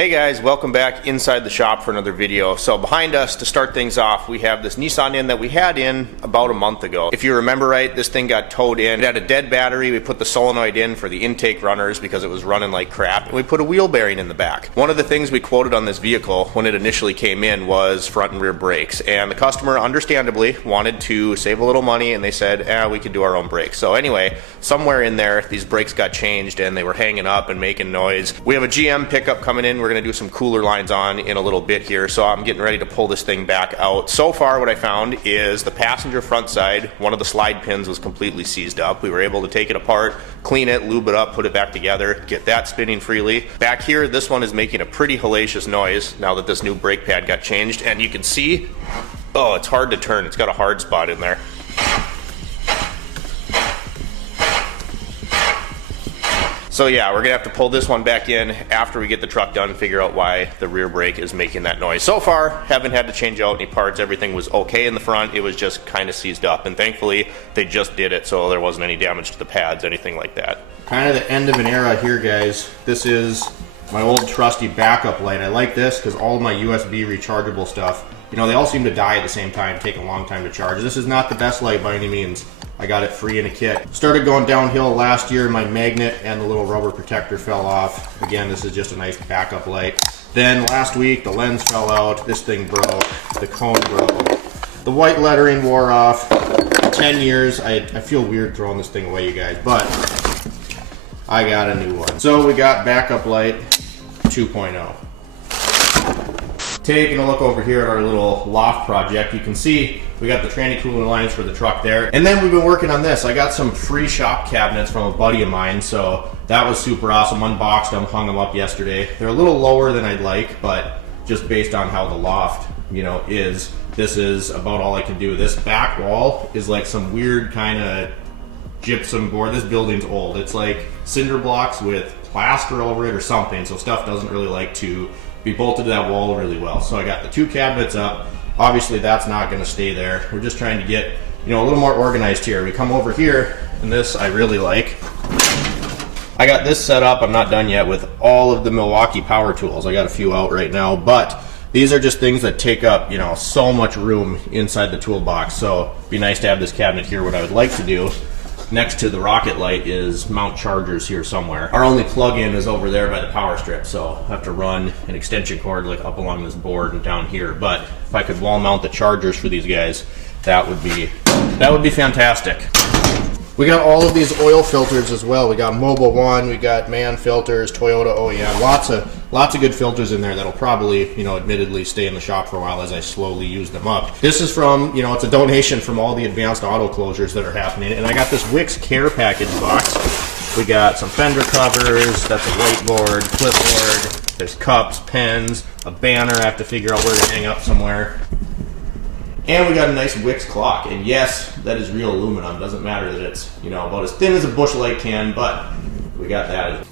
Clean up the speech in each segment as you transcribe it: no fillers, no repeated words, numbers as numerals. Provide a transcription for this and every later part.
Hey guys, welcome back inside the shop for another video. So behind us, to start things off, we have this Nissan in that we had in about a month ago. If you remember right, this thing got towed in. It had a dead battery. We put the solenoid in for the intake runners because it was running like crap, and we put a wheel bearing in the back. One of the things we quoted on this vehicle when it initially came in was front and rear brakes, and the customer understandably wanted to save a little money, and they said, we could do our own brakes. So anyway, somewhere in there, these brakes got changed and they were hanging up and making noise. We have a GM pickup coming in. We're going to do some cooler lines on in a little bit here, so I'm getting ready to pull this thing back out. So far what I found is the passenger front side, one of the slide pins was completely seized up. We were able to take it apart, clean it, lube it up, put it back together, get that spinning freely. Back here, this one is making a pretty hellacious noise now that this new brake pad got changed, and you can see, it's hard to turn. It's got a hard spot in there. So yeah, we're gonna have to pull this one back in after we get the truck done and figure out why the rear brake is making that noise. So far, haven't had to change out any parts. Everything was okay in the front. It was just kind of seized up, and thankfully they just did it, so there wasn't any damage to the pads, anything like that. Kind of the end of an era here, guys. This is my old trusty backup light. I like this because all of my USB rechargeable stuff, you know, they all seem to die at the same time, take a long time to charge. This is not the best light by any means. I got it free in a kit. Started going downhill last year, my magnet and the little rubber protector fell off. Again, this is just a nice backup light. Then last week, the lens fell out, this thing broke, the cone broke, the white lettering wore off. 10 years, I feel weird throwing this thing away, you guys, but I got a new one. So we got backup light 2.0. Taking a look over here at our little loft project, you can see we got the tranny cooler lines for the truck there. And then we've been working on this. I got some free shop cabinets from a buddy of mine, so that was super awesome. Unboxed them, hung them up yesterday. They're a little lower than I'd like, but just based on how the loft, you know, is, this is about all I can do. This back wall is like some weird kind of gypsum board. This building's old. It's like cinder blocks with plaster over it or something, so stuff doesn't really like to be bolted to that wall really well. So I got the two cabinets up. Obviously that's not going to stay there. We're just trying to get, you know, a little more organized here. We come over here, and this I really like. I got this set up, I'm not done yet, with all of the Milwaukee power tools. I got a few out right now, but these are just things that take up, you know, so much room inside the toolbox. So it'd be nice to have this cabinet here. What I would like to do next to the rocket light is mount chargers here somewhere. Our only plug-in is over there by the power strip, so I'll have to run an extension cord like up along this board and down here. But if I could wall mount the chargers for these guys, that would be fantastic. We got all of these oil filters as well. We got Mobil 1, we got MAN filters, Toyota OEM, lots of good filters in there that'll probably, you know, admittedly stay in the shop for a while as I slowly use them up. This is from, you know, it's a donation from all the advanced auto closures that are happening, and I got this Wix Care Package box. We got some fender covers, that's a whiteboard, clipboard, there's cups, pens, a banner I have to figure out where to hang up somewhere. And we got a nice Wix clock, and yes, that is real aluminum. Doesn't matter that it's, you know, about as thin as a Busch Light can, but we got that.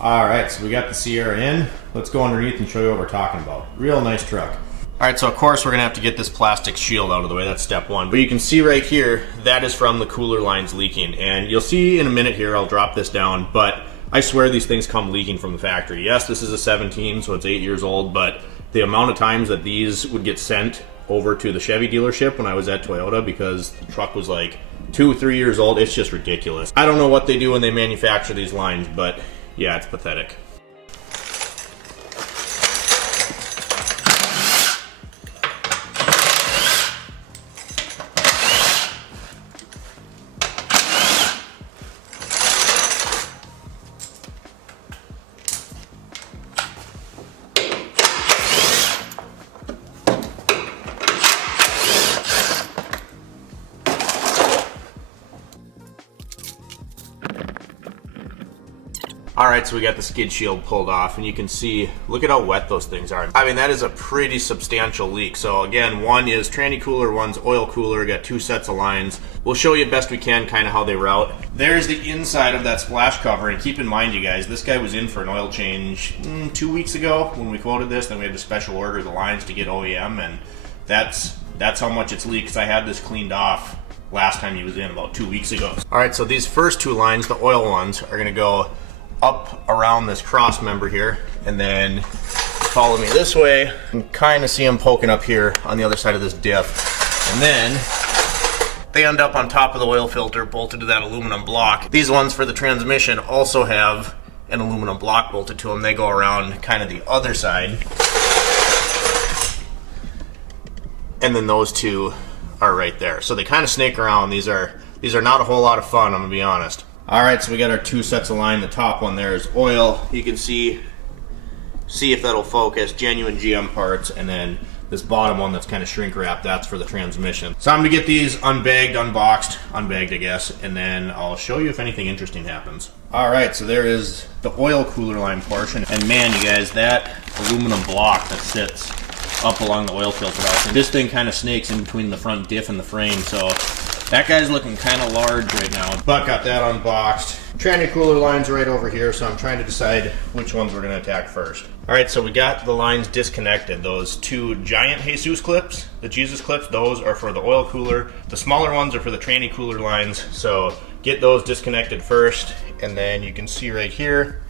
All right, so we got the Sierra in. Let's go underneath and show you what we're talking about. Real nice truck. All right, so of course we're gonna have to get this plastic shield out of the way. That's step one. But you can see right here, that is from the cooler lines leaking. And you'll see in a minute here, I'll drop this down, but I swear these things come leaking from the factory. Yes, this is a 17, so it's 8 years old, but the amount of times that these would get sent over to the Chevy dealership when I was at Toyota because the truck was like 2-3 years old, it's just ridiculous. I don't know what they do when they manufacture these lines, but yeah, it's pathetic. Alright, so we got the skid shield pulled off, and you can see, look at how wet those things are. I mean, that is a pretty substantial leak. So again, one is tranny cooler, one's oil cooler, got two sets of lines. We'll show you best we can kind of how they route. There's the inside of that splash cover, and keep in mind, you guys, this guy was in for an oil change 2 weeks ago when we quoted this. Then we had to special order the lines to get OEM, and that's how much it's leaked, because I had this cleaned off last time he was in about 2 weeks ago. All right, so these first two lines, the oil ones, are gonna go up around this cross member here, and then follow me this way. You can kind of see them poking up here on the other side of this diff. And then they end up on top of the oil filter bolted to that aluminum block. These ones for the transmission also have an aluminum block bolted to them. They go around kind of the other side. And then those two are right there. So they kind of snake around. These are not a whole lot of fun, I'm gonna be honest. All right, so we got our two sets of line. The top one there is oil. You can see if that'll focus, genuine GM parts, and then this bottom one that's kind of shrink wrapped, that's for the transmission. So I'm gonna get these unbagged, unboxed, unbagged I guess, and then I'll show you if anything interesting happens. All right, so there is the oil cooler line portion. And man, you guys, that aluminum block that sits up along the oil filter house, and this thing kind of snakes in between the front diff and the frame, so that guy's looking kind of large right now. But got that unboxed. Tranny cooler line's right over here, so I'm trying to decide which ones we're gonna attack first. All right, so we got the lines disconnected. Those two giant Jesus clips, the Jesus clips, those are for the oil cooler. The smaller ones are for the tranny cooler lines, so get those disconnected first, and then you can see right here,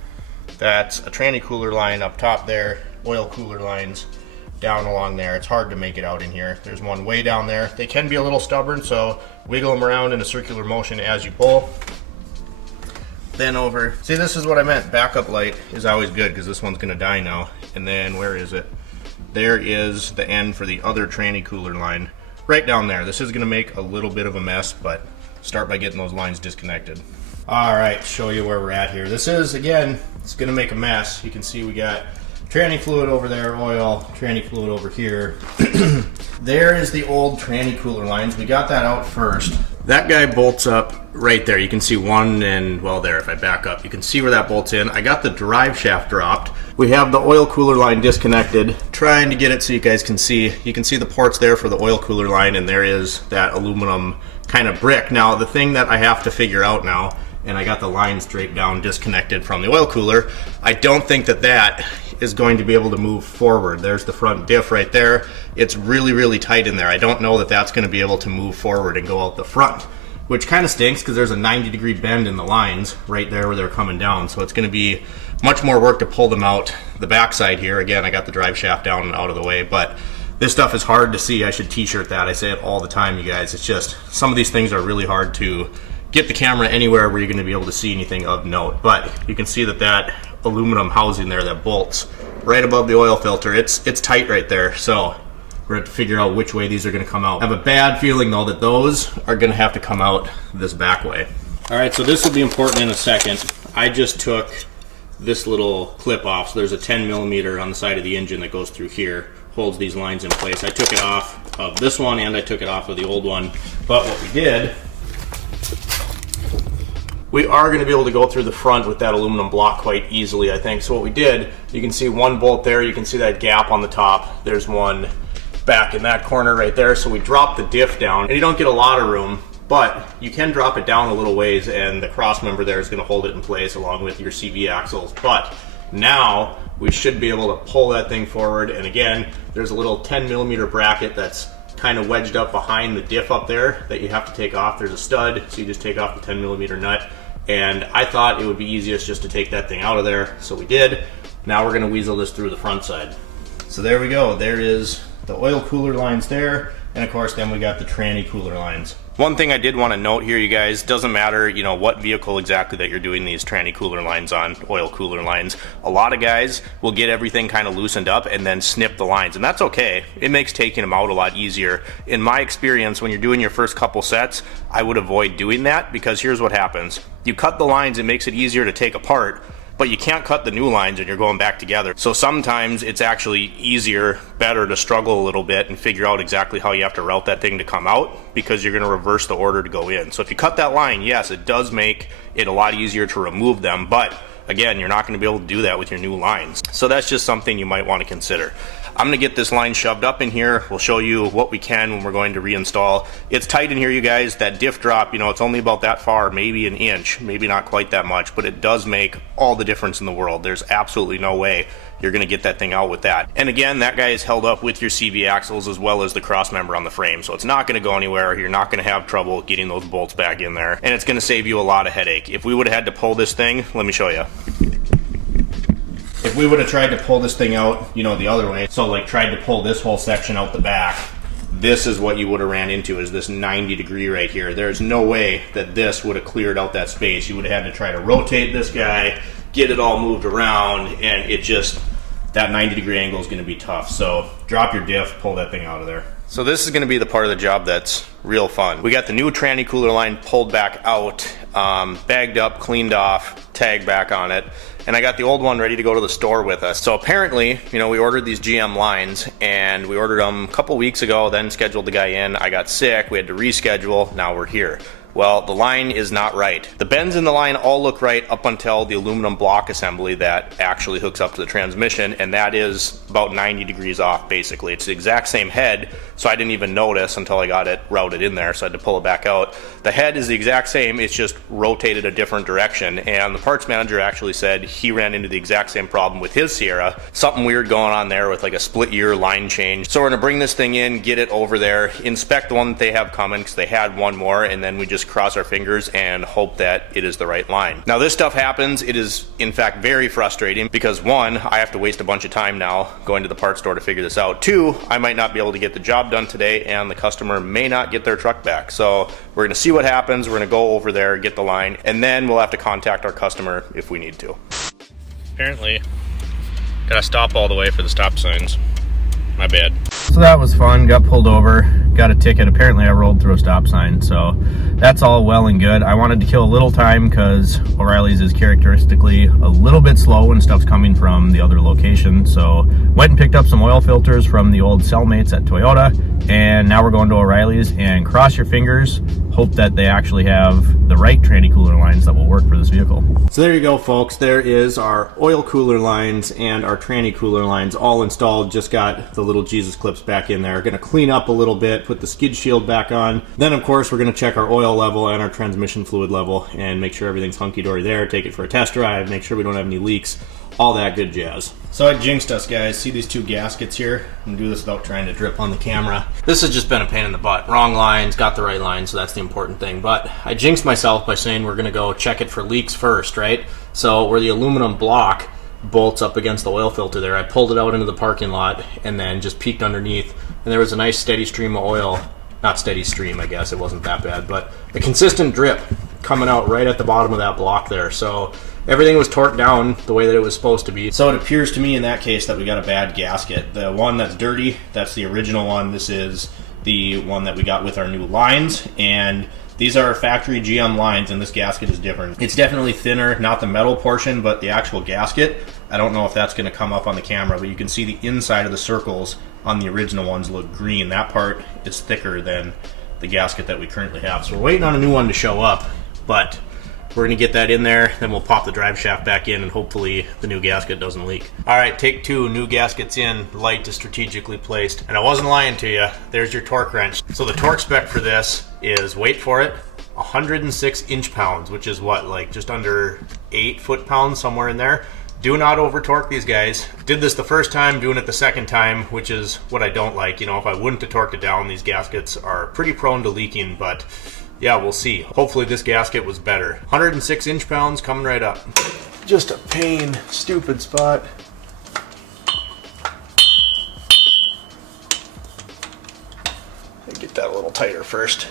that's a tranny cooler line up top there, oil cooler lines down along there. It's hard to make it out in here. There's one way down there. They can be a little stubborn, so wiggle them around in a circular motion as you pull. Then over, see, this is what I meant. Backup light is always good because this one's gonna die now. And then where is it? There is the end for the other tranny cooler line right down there. This is gonna make a little bit of a mess, but start by getting those lines disconnected. All right, show you where we're at here. This is, again, it's gonna make a mess. You can see we got tranny fluid over there, oil, tranny fluid over here. There is the old tranny cooler lines. We got that out first. That guy bolts up right there. You can see one, and well, there, if I back up, you can see where that bolts in. I got the drive shaft dropped. We have the oil cooler line disconnected. Trying to get it so you guys can see. You can see the ports there for the oil cooler line, and there is that aluminum kind of brick. Now, the thing that I have to figure out now, and I got the lines draped down, disconnected from the oil cooler, I don't think that is going to be able to move forward. There's the front diff right there. It's really, really tight in there. I don't know that that's going to be able to move forward and go out the front, which kind of stinks because there's a 90-degree bend in the lines right there where they're coming down. So it's going to be much more work to pull them out the backside here. Again, I got the drive shaft down and out of the way, but this stuff is hard to see. I should t-shirt that. I say it all the time, you guys. It's just some of these things are really hard to get the camera anywhere where you're going to be able to see anything of note. But you can see that aluminum housing there that bolts right above the oil filter, it's tight right there. So we're going to figure out which way these are going to come out. I have a bad feeling though that those are going to have to come out this back way. All right, so this will be important in a second. I just took this little clip off. So there's a 10mm on the side of the engine that goes through here, holds these lines in place. I took it off of this one and I took it off of the old one. But what we did, we are going to be able to go through the front with that aluminum block quite easily, I think. So what we did, you can see one bolt there, you can see that gap on the top. There's one back in that corner right there. So we dropped the diff down, and you don't get a lot of room, but you can drop it down a little ways, and the cross member there is going to hold it in place along with your CV axles. But now we should be able to pull that thing forward. And again, there's a little 10mm bracket that's kind of wedged up behind the diff up there that you have to take off. There's a stud, so you just take off the 10mm nut. And I thought it would be easiest just to take that thing out of there, so we did. Now we're going to weasel this through the front side. So there we go. There is the oil cooler lines there, and of course then we got the tranny cooler lines. One thing I did want to note here, you guys, doesn't matter, you know, what vehicle exactly that you're doing these tranny cooler lines on, oil cooler lines. A lot of guys will get everything kind of loosened up and then snip the lines, and that's okay. It makes taking them out a lot easier. In my experience, when you're doing your first couple sets, I would avoid doing that, because here's what happens. You cut the lines, it makes it easier to take apart, but you can't cut the new lines and you're going back together. So sometimes it's actually easier, better to struggle a little bit and figure out exactly how you have to route that thing to come out, because you're going to reverse the order to go in. So if you cut that line, yes, it does make it a lot easier to remove them, but again, you're not going to be able to do that with your new lines. So that's just something you might want to consider. I'm gonna get this line shoved up in here. We'll show you what we can when we're going to reinstall. It's tight in here, you guys. That diff drop, you know, it's only about that far, maybe an inch, maybe not quite that much, but it does make all the difference in the world. There's absolutely no way you're gonna get that thing out with that. And again, that guy is held up with your CV axles as well as the cross member on the frame, so it's not gonna go anywhere. You're not gonna have trouble getting those bolts back in there, and it's gonna save you a lot of headache. If we would have had to pull this thing, let me show you. If we would have tried to pull this thing out, you know, the other way, so like tried to pull this whole section out the back, this is what you would have ran into, is this 90-degree right here. There's no way that this would have cleared out that space. You would have had to try to rotate this guy, get it all moved around, and it just, that 90-degree angle is going to be tough. So drop your diff, pull that thing out of there. So this is going to be the part of the job that's real fun. We got the new tranny cooler line pulled back out, bagged up, cleaned off, tagged back on it, and I got the old one ready to go to the store with us. So apparently, you know, we ordered these GM lines, and we ordered them a couple weeks ago, then scheduled the guy in. I got sick, we had to reschedule, now we're here. Well, the line is not right. The bends in the line all look right up until the aluminum block assembly that actually hooks up to the transmission, and that is about 90 degrees off, basically. It's the exact same head, so I didn't even notice until I got it routed in there, so I had to pull it back out. The head is the exact same, it's just rotated a different direction, and the parts manager actually said he ran into the exact same problem with his Sierra. Something weird going on there with like a split year line change. So we're gonna bring this thing in, get it over there, inspect the one that they have coming, because they had one more, and then we just cross our fingers and hope that it is the right line. Now this stuff happens. It is in fact very frustrating because one, I have to waste a bunch of time now going to the parts store to figure this out. Two, I might not be able to get the job done today and the customer may not get their truck back. So we're gonna see what happens. We're gonna go over there, get the line, and then we'll have to contact our customer if we need to. Apparently, gotta stop all the way for the stop signs. My bad. So that was fun, got pulled over, got a ticket. Apparently I rolled through a stop sign, so that's all well and good. I wanted to kill a little time because O'Reilly's is characteristically a little bit slow when stuff's coming from the other location. So went and picked up some oil filters from the old cellmates at Toyota, and now we're going to O'Reilly's, and cross your fingers, hope that they actually have the right tranny cooler lines that will work for this vehicle. So there you go, folks. There is our oil cooler lines and our tranny cooler lines all installed. Just got the little Jesus clips back in there. Gonna clean up a little bit, put the skid shield back on. Then of course we're gonna check our oil level and our transmission fluid level and make sure everything's hunky-dory there, take it for a test drive, make sure we don't have any leaks, all that good jazz. So I jinxed us, guys. See these two gaskets here? I'm gonna do this without trying to drip on the camera. This has just been a pain in the butt. Wrong lines, got the right line, so that's the important thing. But I jinxed myself by saying we're gonna go check it for leaks first, right? So where the aluminum block bolts up against the oil filter there, I pulled it out into the parking lot and then just peeked underneath, and there was a nice steady stream of oil. Not steady stream, I guess, it wasn't that bad, but a consistent drip coming out right at the bottom of that block there. So everything was torqued down the way that it was supposed to be. So it appears to me in that case that we got a bad gasket. The one that's dirty, that's the original one. This is the one that we got with our new lines, and these are factory GM lines, and this gasket is different. It's definitely thinner, not the metal portion, but the actual gasket. I don't know if that's gonna come up on the camera, but you can see the inside of the circles on the original ones look green. That part is thicker than the gasket that we currently have. So we're waiting on a new one to show up, but we're gonna get that in there, then we'll pop the drive shaft back in, and hopefully the new gasket doesn't leak. All right, take two, new gaskets in, light is strategically placed. And I wasn't lying to you, there's your torque wrench. So the torque spec for this is, wait for it, 106 inch-pounds, which is what, like just under 8 foot-pounds, somewhere in there. Do not over torque these guys. Did this the first time, doing it the second time, which is what I don't like. You know, if I wouldn't have torqued it down, these gaskets are pretty prone to leaking, but yeah, we'll see. Hopefully this gasket was better. 106 inch-pounds coming right up. Just a pain, stupid spot. Get that a little tighter first.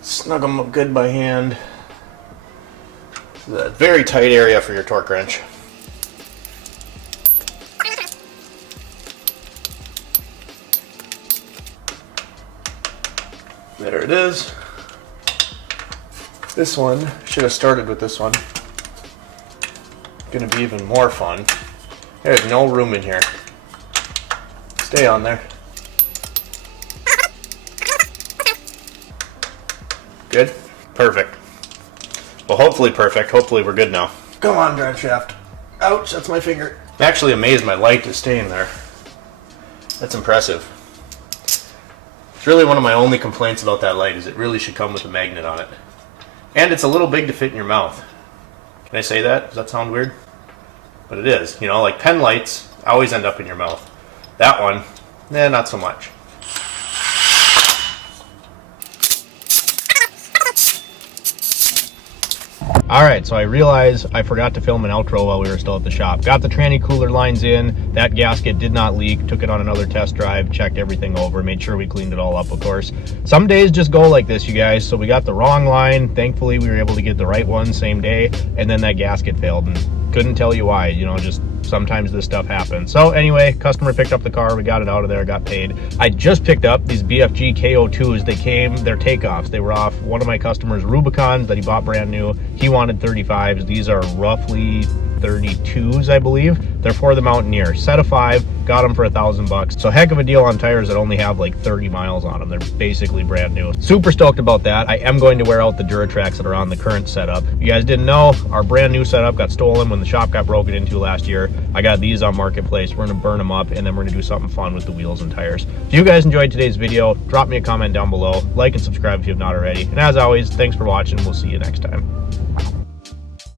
Snug them up good by hand. A very tight area for your torque wrench. There it is. This one, should have started with this one. Gonna be even more fun. There's no room in here. Stay on there. Good? Perfect. Well, hopefully perfect. Hopefully we're good now. Come on, drive shaft. Ouch, that's my finger. I'm actually amazed my light is staying there. That's impressive. It's really one of my only complaints about that light is it really should come with a magnet on it. And it's a little big to fit in your mouth. Can I say that? Does that sound weird? But it is. You know, like pen lights always end up in your mouth. That one, not so much. Alright, so I realized I forgot to film an outro while we were still at the shop. Got the tranny cooler lines in, that gasket did not leak, took it on another test drive, checked everything over, made sure we cleaned it all up, of course. Some days just go like this, you guys, so we got the wrong line, thankfully we were able to get the right one same day, and then that gasket failed, and couldn't tell you why, you know, just sometimes this stuff happens. So anyway, customer picked up the car, we got it out of there, got paid. I just picked up these BFG KO2s. They came, they're takeoffs. They were off one of my customers' Rubicons that he bought brand new. He wanted 35s. These are roughly 32s, I believe. They're for the Mountaineer. Set of 5, got them for $1,000. So heck of a deal on tires that only have like 30 miles on them. They're basically brand new. Super stoked about that. I am going to wear out the Duratracs that are on the current setup. You guys didn't know, our brand new setup got stolen when the shop got broken into last year. I got these on Marketplace. We're gonna burn them up and then we're gonna do something fun with the wheels and tires. If you guys enjoyed today's video, drop me a comment down below. Like and subscribe if you have not already. And as always, thanks for watching. We'll see you next time.